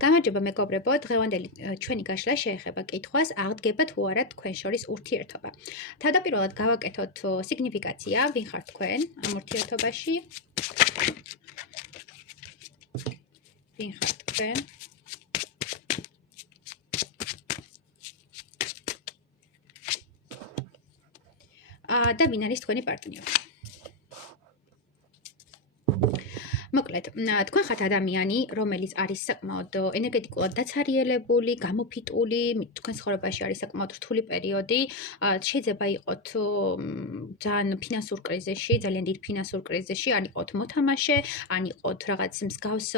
გამარჯობა მეგობრებო, დღევანდელი ჩვენი გაშლა შეეხება კითხვას, აღდგება თუ არა თქვენ შორის ურთიერთობა. თავდაპირველად გავაკეთოთ სიგნიფიკაცია, ვინ ხართ თქვენ ამ ურთიერთობაში? ვინ ხართ თქვენ? და ვინ არის თქვენი პარტნიორი? მოკლედ, თქვენ ხართ ადამიანი, რომელიც არის საკმაოდ ენერგეტიკულად დაცარიელებული, გამოფიტული, თქვენ ცხოვრებაში არის საკმაოდ რთული პერიოდი, შეიძლება იყოთ ძალიან ფინანსურ კრიზისში, ძალიან დიდ ფინანსურ კრიზისში, ან იყოთ მოთამაშე, ან იყოთ რაღაც მსგავს,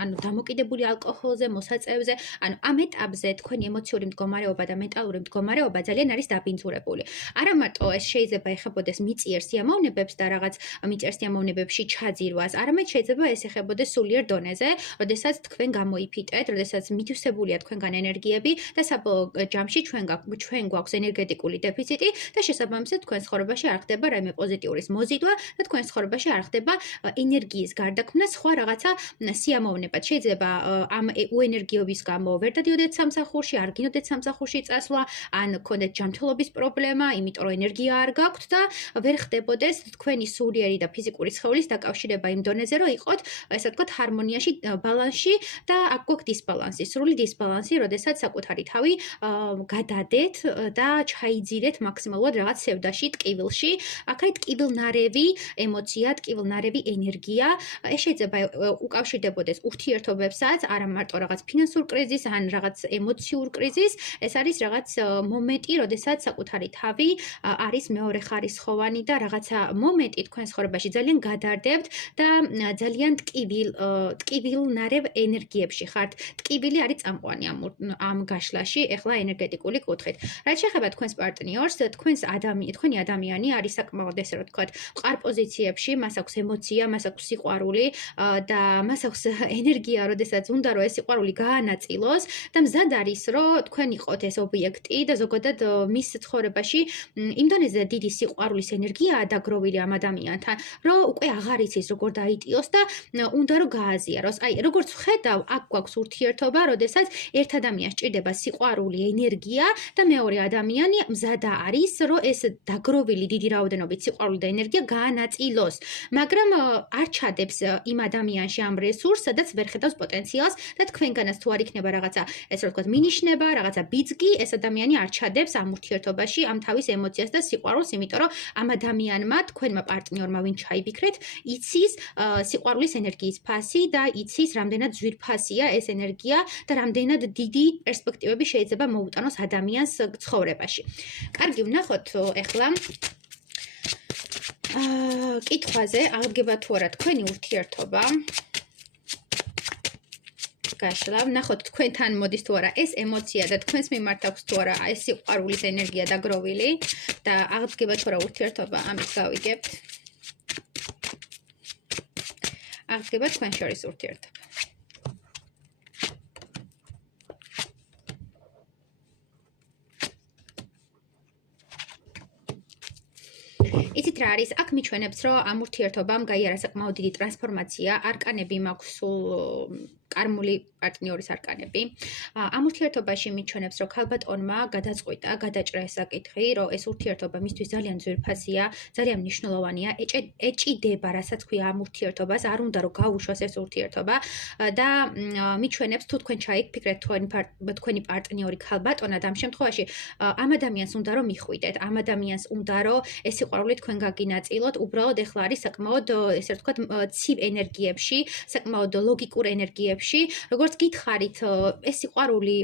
ანუ დამოკიდებული ალკოჰოლზე, მოსაწევზე, ანუ ამ ეტაპზე თქვენი ემოციური მდგომარეობა და მენტალური მდგომარეობა ძალიან არის დაბინძურებული. არა მარტო ეს შეიძლება ეხებოდეს მიწიერ სიამოვნებებს და რაღაც მიწიერ სიამოვნებებში ჩაძირვას, არამედ შეიძლება ეს ეხებოდეს სულიერ დონეზე, როდესაც თქვენ გამოიფიტეთ, როდესაც მითვისებულია თქვენგან ენერგიები და საბოლოო ჯამში ჩვენ გვაქვს ენერგეტიკული დეფიციტი და შესაბამისად თქვენ ცხოვრებაში არ ხდება რაიმე პოზიტიურის მოზიდვა და თქვენ ცხოვრებაში არ ხდება ენერგიის გარდაქმნა სხვა რაღაცა სიამოვნებად. შეიძლება ამ უენერგიობის გამო ვერ დადიოდეთ სამსახურში, არ გინდოდეთ სამსახურში წასვლა, ან გქონდეთ ჯანმრთელობის პრობლემა, იმიტომ რომ ენერგია არ გაქვთ და ვერ ხდებოდეს თქვენი სულიერი და ფიზიკური სხეულის დაკავშირება იმ დონეზე, რომ იყოთ, ესე ვთქვათ, ჰარმონიაში, ბალანსში და აქ გვაქვს დისბალანსი, სრული დისბალანსი, როდესაც საკუთარი თავი გადადეთ და ჩაიძირეთ მაქსიმალურად რაღაც სევდაში, ტკივილში. აქ არის ტკივილნარევი ემოცია, ტკივილნარევი ენერგია. ეს შეიძლება უკავშირდებოდეს ურთიერთობებსაც, არა მარტო რაღაც ფინანსურ კრიზისს, ან რაღაც ემოციურ კრიზისს. ეს არის რაღაც მომენტი, როდესაც საკუთარი თავი არის მეორე ხარისხოვანი და რაღაცა მომენტი თქვენ ცხოვრებაში ძალიან გადარდებთ და ძალიან ტკივილნარევ ენერგიებში ხართ. ტკივილი არის წამყვანი ამ გაშლაში, ეხლა ენერგეტიკული კუთხით. რაც შეეხება თქვენს პარტნიორს, თქვენი ადამიანი არის საკმაოდ, ესე რომ ვთქვათ, მყარ პოზიციებში, მას აქვს ემოცია, მას აქვს სიყვარული და მას აქვს ენერგია, როდესაც უნდა რომ ეს სიყვარული გაანაწილოს და მზად არის, რომ თქვენ იყოთ ეს ობიექტი და ზოგადად მის ცხოვრებაში იმ დონეზე დიდი სიყვარულის ენერგიაა დაგროვილი ამ ადამიანთან, რომ უკვე აღარ იცის როგორ დაიტიოს და უნდა რომ გააზიაროს. აი, როგორც ვხედავ, აქ გვაქვს ურთიერთობა, როდესაც ერთ ადამიანს ჭირდება სიყვარული, ენერგია და მეორე ადამიანი მზადა არის, რომ ეს დაგროვილი დიდი რაოდენობით სიყვარული და ენერგია გაანაწილოს, მაგრამ არ ჩადებს იმ ადამიანში ამ რესურსს, სადაც ვერ ხედავს პოტენციალს და თქვენგანაც თუ არ იქნება რაღაცა, ესე რომ ვთქვათ, მინიშნება, რაღაცა ბიძგი, ეს ადამიანი არ ჩადებს ამ ურთიერთობაში ამ თავის ემოციას და სიყვარულს, იმიტომ რომ ამ ადამიანმა, თქვენმა პარტნიორმა, ვინ ჩაიბიქრეთ, იცის სიყვარულის ენერგიის ფასი და იცის რამდენად ძვირფასია ეს ენერგია და რამდენად დიდი პერსპექტივები შეიძლება მოუტანოს ადამიანს ცხოვრებაში. კარგი, ვნახოთ ახლა კითხვაზე, აღდგება თუ არა თქვენი ურთიერთობა. გაშლა, ვნახოთ თქვენთან მოდის თუ არა ეს ემოცია და თქვენს მიმართ აქვს თუ არა ეს სიყვარულის ენერგია დაგროვილი და აღდგება თუ არა ურთიერთობა, ამით გავიგებთ. აღდგება თქვენ შორის ურთიერთობა. იცით რა არის? აქ მიჩვენებს, რომ ამ ურთიერთობამ გაიარა საკმაოდ დიდი ტრანსფორმაცია, არკანები მაქვს სულ კარმული პარტნიორის არკანები. ამ ურთიერთობაში მიჩვენებს, რომ ქალბატონმა გადაწყვიტა, გადაჭრა ეს საკითხი, რომ ეს ურთიერთობა მისთვის ძალიან ძვირფასია, ძალიან მნიშვნელოვანია, ეჭიდება, რასაც ქვია ამ ურთიერთობას, არ უნდა რომ გაუშვას ეს ურთიერთობა და მიჩვენებს, თუ თქვენ ჩაიფიქრეთ თქვენი პარტნიორი ქალბატონა და ამ შემთხვევაში ამ ადამიანს უნდა რომ მიხვიდეთ, ამ ადამიანს უნდა რომ ეს სიყვარული თქვენ გაგინაწილოთ, უბრალოდ ეხლა არის საკმაოდ, ესე ვთქვათ, ცივ ენერგიებში, საკმაოდ ლოგიკურ ენერგიებში. როგორც გითხარით, ეს სიყვარული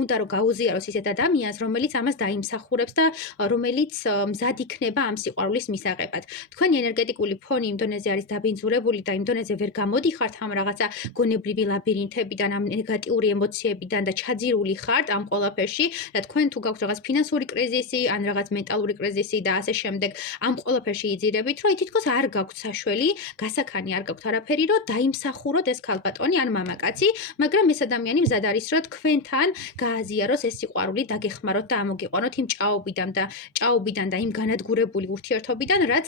უნდა რომ გაუზიაროს ისეთ ადამიანს, რომელიც ამას დაიმსახურებს და რომელიც მზად იქნება ამ სიყვარულის მისაღებად. თქვენი ენერგეტიკული ფონი იმ დონეზე არის დაბინძურებული და იმ დონეზე ვერ გამოდიხართ ამ რაღაცა გონებრივი ლაბირინთებიდან, ამ ნეგატიური ემოციებიდან და ჩაძირული ხართ ამ ყველაფერში და თქვენ თუ გაქვთ რაღაც ფინანსური კრიზისი, ან რაღაც მენტალური კრიზისი და ასე შემდეგ, ამ ყველაფერში იძირებით, რომ თითქოს არ გაქვთ საშველი, გასაქანი არ გაქვთ არაფერი, რომ დაიმსახუროთ ეს ქალბატონი ან მამა მამაკაცი, მაგრამ ეს ადამიანი მზად არის, რომ თქვენთან გააზიაროს ეს სიყვარული, დაგეხმაროთ და ამოგიყვანოთ იმ ჭაობიდან და იმ განადგურებული ურთიერთობიდან, რაც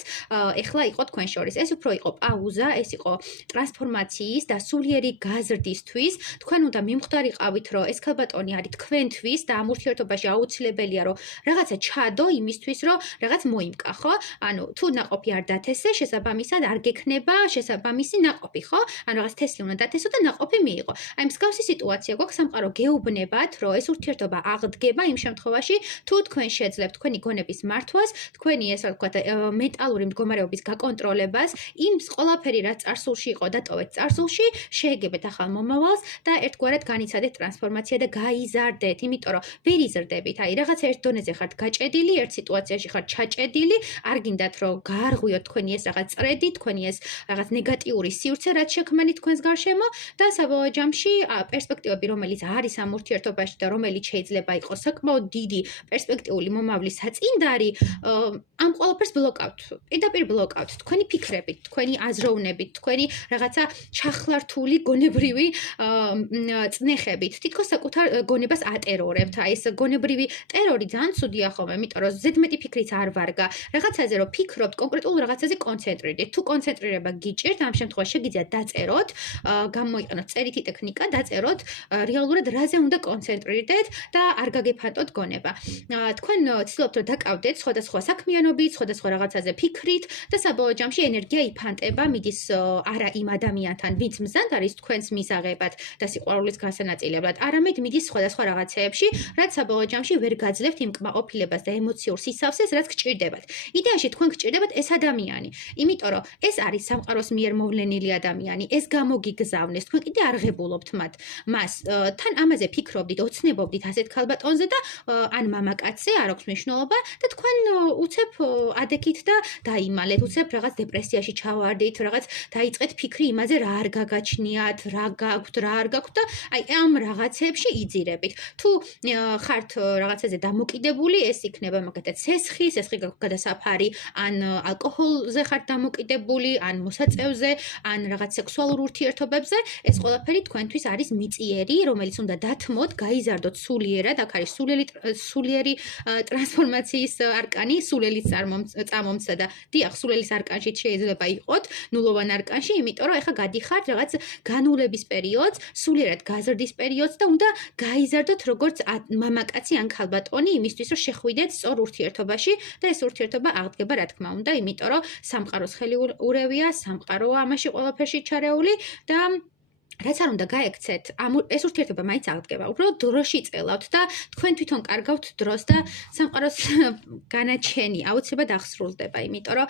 ეხლა იყო თქვენ შორის. ეს უფრო იყო პაუზა, ეს იყო ტრანსფორმაციის და სულიერი გაზრდისთვის. თქვენ უნდა მიმხვდარიყავით, რომ ეს ქალბატონი არის თქვენთვის და ამ ურთიერთობაში აუცილებელია, რომ რაღაცა ჩადო იმისთვის, რომ რაღაც მოიმკა, ხო? ანუ თუ ნაყოფი არ დათესე, შესაბამისად არ გექნება შესაბამისი ნაყოფი, ხო? ანუ რაღაც თესლი უნდა დათესო და ნაყოფი მიიღო. აი მსგავსი სიტუაცია გვაქვს სამყარო გეუბნებათ, რომ ეს ურთიერთობა აღდგება იმ შემთხვევაში, თუ თქვენ შეძლებთ თქვენი გონების მართვას, თქვენი ესე ვთქვათ მენტალური მდგომარეობის გაკონტროლებას, იმ ყველაფერი რაც წარსულში იყო დატოვეთ წარსულში, შეეგებეთ ახალ მომავალს და ერთგვარად განიცადეთ ტრანსფორმაცია და გაიზარდეთ, იმიტომ რომ ვერ იზრდებით. აი რაღაცა ერთ დონეზე ხართ გაჭედილი, ერთ სიტუაციაში ხართ ჩაჭედილი, არ გინდათ რომ გაარღვიოთ თქვენი ეს რაღაც წრედი, თქვენი ეს რაღაც ნეგატიური სივრცე, რაც შექმნით თქვენს გარშემო და საბოლოო ჯამში პერსპექტივები, რომელიც არის ამ ურთიერთობაში და რომელიც შეიძლება იყოს საკმაოდ დიდი პერსპექტიული მომავლის საწინდარი, ამ ყველაფერს ბლოკავთ. პირდაპირ ბლოკავთ თქვენი ფიქრებით, თქვენი აზროვნებით, თქვენი რაღაცა ჩახლართული გონებრივი წნეხებით. თითქოს საკუთარ გონებას ატერორებთ. აი ეს გონებრივი ტერორი ძალიან ცუდია ხოლმე, იმიტომ რომ ზედმეტი ფიქრიც არ ვარგა. რაღაცაზე რომ ფიქრობთ, კონკრეტულ რაღაცაზე კონცენტრირდეთ. თუ კონცენტრირება გიჭირთ, ამ შემთხვევაში შეგიძლიათ დაწეროთ, გამოიყენოთ წერითი ტექნიკა, დაწეროთ რეალურად რაზე უნდა კონცენტრირდეთ და არ გაგეფანტოთ გონება. თქვენ ცდილობთ რომ დაკავდეთ სხვადასხვა საქმიანობით, სხვადასხვა რაღაცაზე ფიქრით და საბოლოო ჯამში ენერგია იფანტება, მიდის არა იმ ადამიანთან, ვინც მზად არის თქვენს მისაღებად და სიყვარულის გასანაწილებლად, არამედ მიდის სხვადასხვა რაღაცეებში, რაც საბოლოო ჯამში ვერ გაძლევთ იმ კმაყოფილებას და ემოციურ სისავსეს, რაც გჭირდებათ. იდეაში თქვენ გჭირდებათ ეს ადამიანი, იმიტომ რომ ეს არის სამყაროს მიერ მოვლენილი ადამიანი, ეს გამოგიგზავნეს, თქვენ კიდე არ ღებულობთ მას. თან ამაზე ფიქრობდით, ოცნებობდით ასეთ ქალბატონზე და ან მამაკაცზე, არ აქვს მნიშვნელობა და თქვენ უცებ ადექით და დაიმალეთ, უცებ რაღაც დეპრესიაში ჩავარდით, რაღაც დაიწყეთ ფიქრი იმაზე, რა არ გაგაჩნიათ, რა გაქვთ, რა არ გაქვთ და აი ამ რაღაცებში იძირებით. თუ ხართ რაღაცაზე დამოკიდებული, ეს იქნება მაგათაც სესხი გაქვთ გადასაფარი, ან ალკოჰოლზე ხართ დამოკიდებული, ან მოსაწევზე, ან რაღაც სექსუალურ ურთიერთობებზე, ეს ყველაფერი თქვენთვის არის მიწიერი, რომელიც უნდა დათმოთ, გაიზარდოთ სულიერად, აქ არის სულიერი ტრანსფორმაციის არკანი, სულელის წამომცდა და დიახ, სულელის არკანში შეიძლება იყოთ, ნულოვან არკანში, იმიტომ რომ ეხლა გადიხართ რაღაც განულების პერიოდს, სულიერად გაზრდის პერიოდს და უნდა გაიზარდოთ როგორც მამაკაცი ან ქალბატონი იმისთვის, რომ შეხვიდეთ სწორ ურთიერთობაში და ეს ურთიერთობა აღდგება, რა თქმა უნდა, იმიტომ რომ სამყაროს ხელი ურევია, სამყაროა ამაში ყველაფერში ჩარეული და რაც არ უნდა გაექცეთ, ეს ურთიერთობა მაინც აღდგება. უბრალოდ დროში წელავთ და თქვენ თვითონ კარგავთ დროს და სამყაროს განაჩენი აუცილებლად აღსრულდება, იმიტომ რომ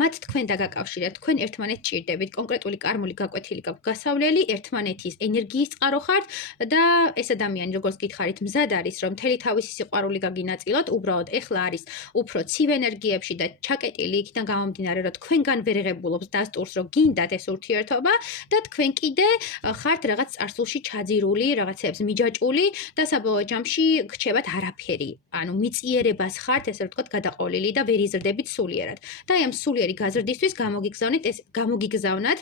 მათ თქვენ დაგაკავშირეთ, თქვენ ერთმანეთს ჭირდებით, კონკრეტული კარმული გაკვეთილი გაქვთ გასავლელი, ერთმანეთის ენერგიის წყარო ხართ და ეს ადამიანი, როგორც გითხარით, მზად არის, რომ მთელი თავისი სიყვარული გაგინაწილოთ, უბრალოდ ეხლა არის უფრო ცივ ენერგიებში და ჩაკეტილი იქიდან გამომდინარე, რომ თქვენგან ვერ ეღებულობს დასტურს, რომ გინდათ ეს ურთიერთობა და თქვენ კიდე ხართ რაღაც წარსულში ჩაძირული, რაღაცებს მიჯაჭული და საბოლოო ჯამში გრჩებათ არაფერი. ანუ მიწიერებას ხართ, ესე ვთქვათ, გადაყოლილი და ვერ იზრდებით სულიერად. და აი ამ სულიერი გაზრდისთვის გამოგიგზავნათ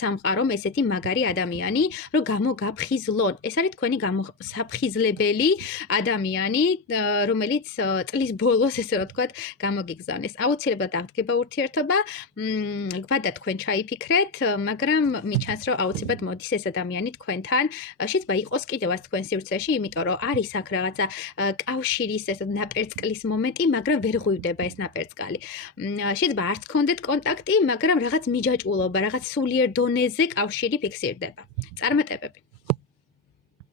სამყარომ ესეთი მაგარი ადამიანი, რომ გამოგაფხიზლონ. ეს არის თქვენი გამოსაფხიზლებელი ადამიანი, რომელიც წლის ბოლოს, ესე ვთქვათ, გამოგიგზავნეს. აუცილებლად აღდგება ურთიერთობა. გვადა თქვენ ჩაიფიქრეთ, მაგრამ მიჩანს, რომ აუცილებლად მოდის ეს ადამიანი თქვენთან, შეიძლება იყოს კიდევაც თქვენ სივრცეში, იმიტომ რომ არის აქ რაღაცა კავშირის ეს ნაპერწკლის მომენტი, მაგრამ ვერ ღვივდება ეს ნაპერწკალი. შეიძლება არც გქონდეთ კონტაქტი, მაგრამ რაღაც მიჯაჭვულობა, რაღაც სულიერ დონეზე კავშირი ფიქსირდება. წარმატებები.